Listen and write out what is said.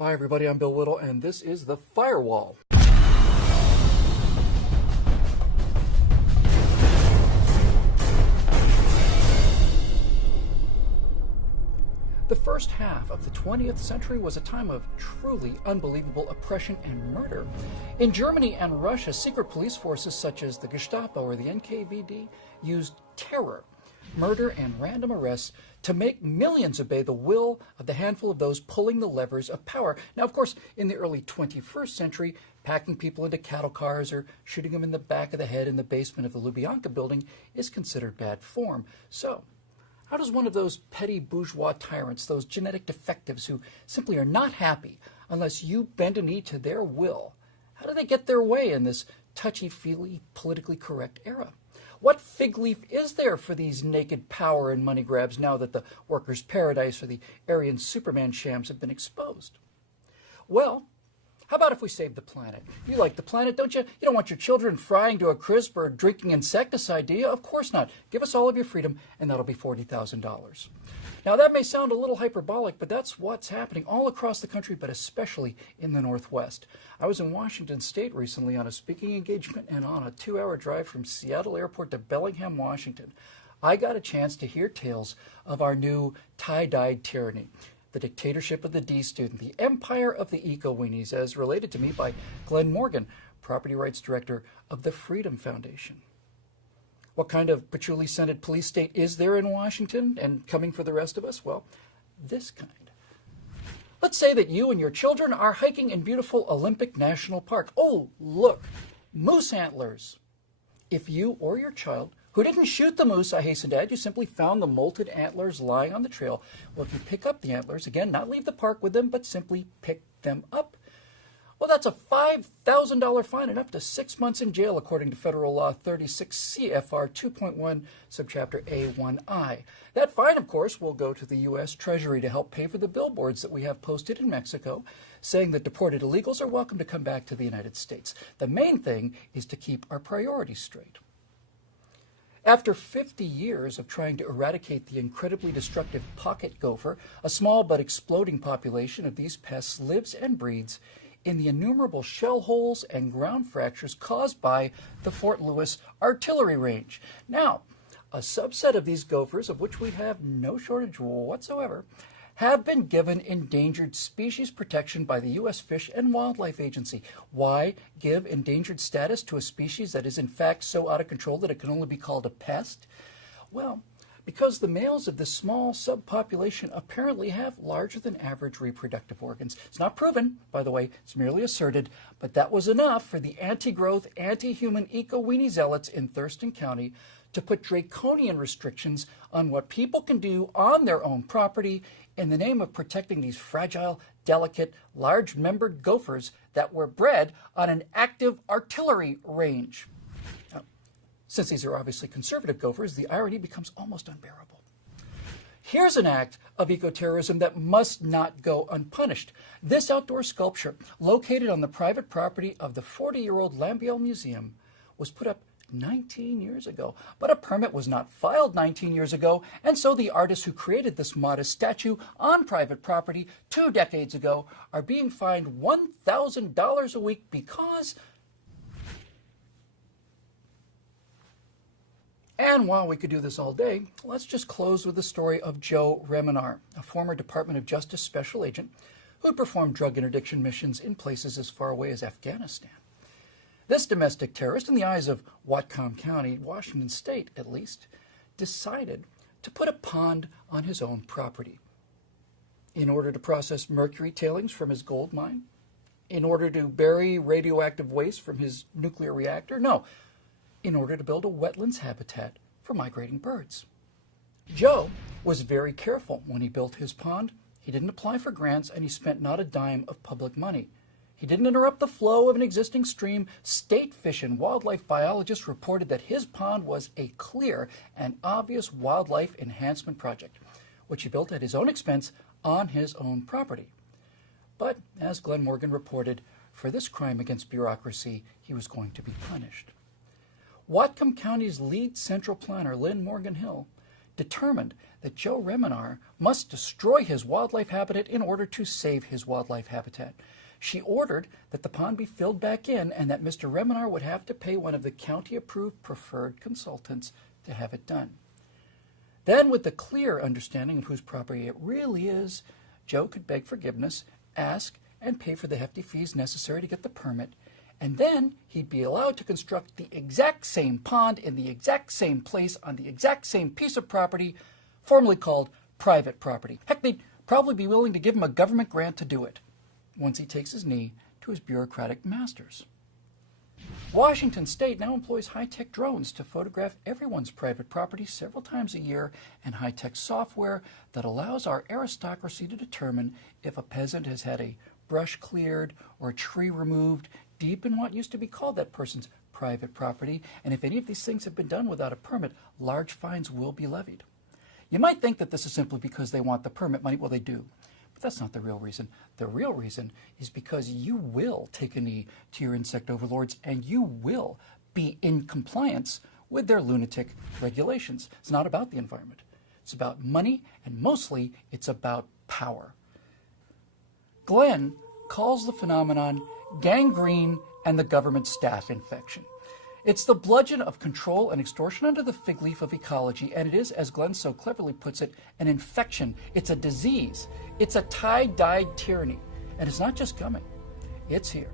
Hi everybody, I'm Bill Whittle, and this is The Firewall. The first half of the 20th century was a time of truly unbelievable oppression and murder. In Germany and Russia, secret police forces such as the Gestapo or the NKVD used terror, murder, and random arrests to make millions obey the will of the handful of those pulling the levers of power. Now, of course, in the early 21st century, packing people into cattle cars or shooting them in the back of the head in the basement of the Lubyanka building is considered bad form. So, how does one of those petty bourgeois tyrants, those genetic defectives who simply are not happy unless you bend a knee to their will, how do they get their way in this touchy-feely, politically correct era? What fig leaf is there for these naked power and money grabs now that the workers' paradise or the Aryan Superman shams have been exposed? Well, how about if we save the planet? You like the planet, don't you? You don't want your children frying to a crisp or drinking insecticide, do you? Of course not. Give us all of your freedom, and that'll be $40,000. Now, that may sound a little hyperbolic, but that's what's happening all across the country, but especially in the Northwest. I was in Washington State recently on a speaking engagement, and on a 2-hour drive from Seattle Airport to Bellingham, Washington, I got a chance to hear tales of our new Dyed Tyranny, the dictatorship of the D student, the empire of the eco-weenies, as related to me by Glenn Morgan, property rights director of the Freedom Foundation. What kind of patchouli-scented police state is there in Washington and coming for the rest of us? Well, this kind. Let's say that you and your children are hiking in beautiful Olympic National Park. Oh, look, moose antlers. If you or your child, who didn't shoot the moose, I hasten to add, you simply found the molted antlers lying on the trail. Well, if you pick up the antlers, again, not leave the park with them, but simply pick them up, well, that's a $5,000 fine and up to 6 months in jail, according to Federal Law 36 CFR 2.1, subchapter A1I. That fine, of course, will go to the U.S. Treasury to help pay for the billboards that we have posted in Mexico, saying that deported illegals are welcome to come back to the United States. The main thing is to keep our priorities straight. After 50 years of trying to eradicate the incredibly destructive pocket gopher, a small but exploding population of these pests lives and breeds in the innumerable shell holes and ground fractures caused by the Fort Lewis artillery range. Now, a subset of these gophers, of which we have no shortage whatsoever, have been given endangered species protection by the U.S. Fish and Wildlife Agency. Why give endangered status to a species that is in fact so out of control that it can only be called a pest? Well, because the males of this small subpopulation apparently have larger than average reproductive organs. It's not proven, by the way, it's merely asserted, but that was enough for the anti-growth, anti-human eco-weenie zealots in Thurston County to put draconian restrictions on what people can do on their own property in the name of protecting these fragile, delicate, large-membered gophers that were bred on an active artillery range. Now, since these are obviously conservative gophers, the irony becomes almost unbearable. Here's an act of ecoterrorism that must not go unpunished. This outdoor sculpture, located on the private property of the 40-year-old Lambiel Museum, was put up 19 years ago, but a permit was not filed 19 years ago, and so the artists who created this modest statue on private property 2 decades ago are being fined $1,000 a week because... And while we could do this all day, let's just close with the story of Joe Reminar, a former Department of Justice special agent who performed drug interdiction missions in places as far away as Afghanistan. This domestic terrorist, in the eyes of Whatcom County, Washington State at least, decided to put a pond on his own property in order to process mercury tailings from his gold mine, in order to bury radioactive waste from his nuclear reactor. No, in order to build a wetlands habitat for migrating birds. Joe was very careful when he built his pond. He didn't apply for grants, and he spent not a dime of public money. He didn't interrupt the flow of an existing stream. State fish and wildlife biologists reported that his pond was a clear and obvious wildlife enhancement project, which he built at his own expense on his own property. But, as Glenn Morgan reported, for this crime against bureaucracy, he was going to be punished. Whatcom County's lead central planner, Lynn Morgan Hill, determined that Joe Remenar must destroy his wildlife habitat in order to save his wildlife habitat. She ordered that the pond be filled back in and that Mr. Remenar would have to pay one of the county-approved preferred consultants to have it done. Then, with the clear understanding of whose property it really is, Joe could beg forgiveness, ask, and pay for the hefty fees necessary to get the permit, and then he'd be allowed to construct the exact same pond in the exact same place on the exact same piece of property, formerly called private property. Heck, they'd probably be willing to give him a government grant to do it, once he takes his knee to his bureaucratic masters. Washington State now employs high-tech drones to photograph everyone's private property several times a year, and high-tech software that allows our aristocracy to determine if a peasant has had a brush cleared or a tree removed deep in what used to be called that person's private property, and if any of these things have been done without a permit, large fines will be levied. You might think that this is simply because they want the permit money. Well, they do. But that's not the real reason. The real reason is because you will take a knee to your insect overlords and you will be in compliance with their lunatic regulations. It's not about the environment. It's about money, and mostly it's about power. Glenn calls the phenomenon gangrene and the government staff infection. It's the bludgeon of control and extortion under the fig leaf of ecology, and it is, as Glenn so cleverly puts it, an infection. It's a disease. It's a tie-dyed tyranny. And it's not just coming. It's here.